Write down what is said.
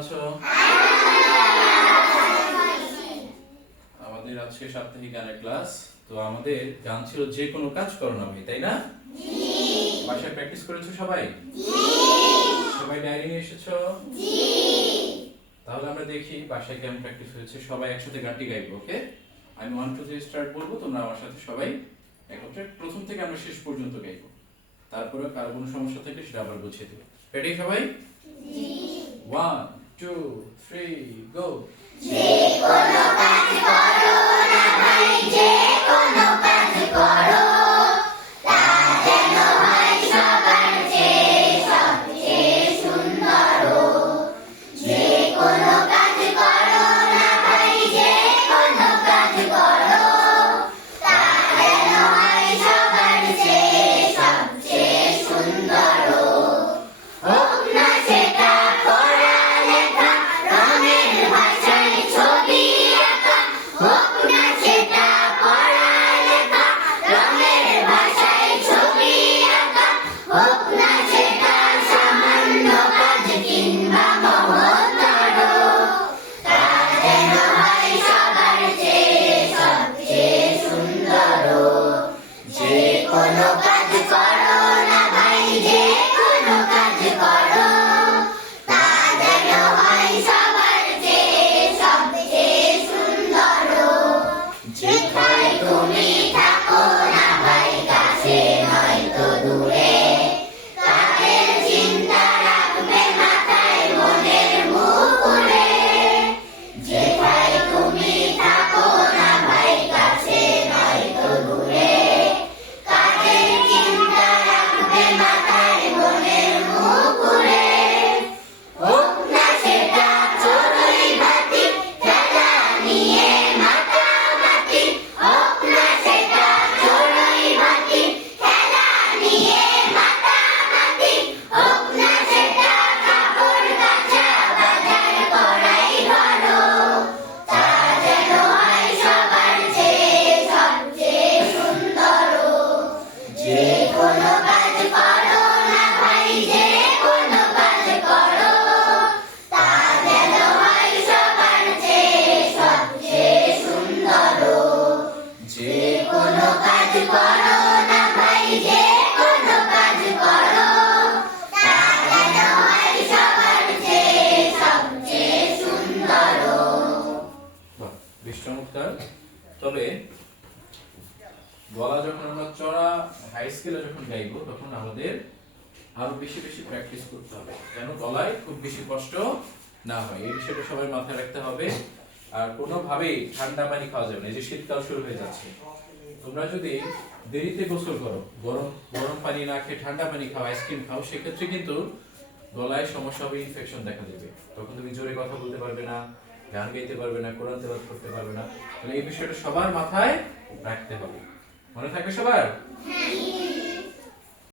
আছো? আমাদের আজকে সাপ্তাহিক গানের ক্লাস। তো আমাদের গান ছিল যে কোনো কাজ করো না তাই না? বাসায় প্র্যাকটিস করেছ সবাই? সবাই ডায়েরি নিয়ে এসেছ? তাহলে আমরা দেখি বাসায় কেমন প্র্যাকটিস হয়েছে। সবাই একসাথে গানটি গাইবো ওকে আমি ওয়ান টু থ্রি স্টার্ট বলব, তোমরা আমার সাথে সবাই একত্রে প্রথম থেকে আমরা শেষ পর্যন্ত গাইবো। তারপরে কারও কোনো সমস্যা থাকলে সেটা আবার বুঝিয়ে দেবো। রেডি সবাই? ওয়ান টু থ্রি গো চমৎকার। তবে গলা যখন আমরা চড়া হাই স্কেলে যখন গাইবো, তখন আমাদের আরও বেশি বেশি প্র্যাকটিস করতে হবে। যেন গলায় খুব বেশি কষ্ট না হয়। এই বিষয়টা সবাই মাথায় রাখতে হবে। আর কোনোভাবেই ঠান্ডা পানি খাওয়া যাবে না। যে শীতকাল শুরু হয়ে যাচ্ছে। তোমরা যদি দেরিতে গোসল করো, গরম গরম পানি না খেয়ে ঠান্ডা পানি খাও আইসক্রিম খাও, সেক্ষেত্রে কিন্তু গলায় সমস্যা হবে ইনফেকশন দেখা দেবে। তখন তুমি জোরে কথা বলতে পারবে না। গান গাইতে পারবে না, কোরআন তেলাওয়াত করতে পারবে না। তাহলে এই বিষয়টা সবার মাথায় রাখতে হবে। মনে থাকবে সবার?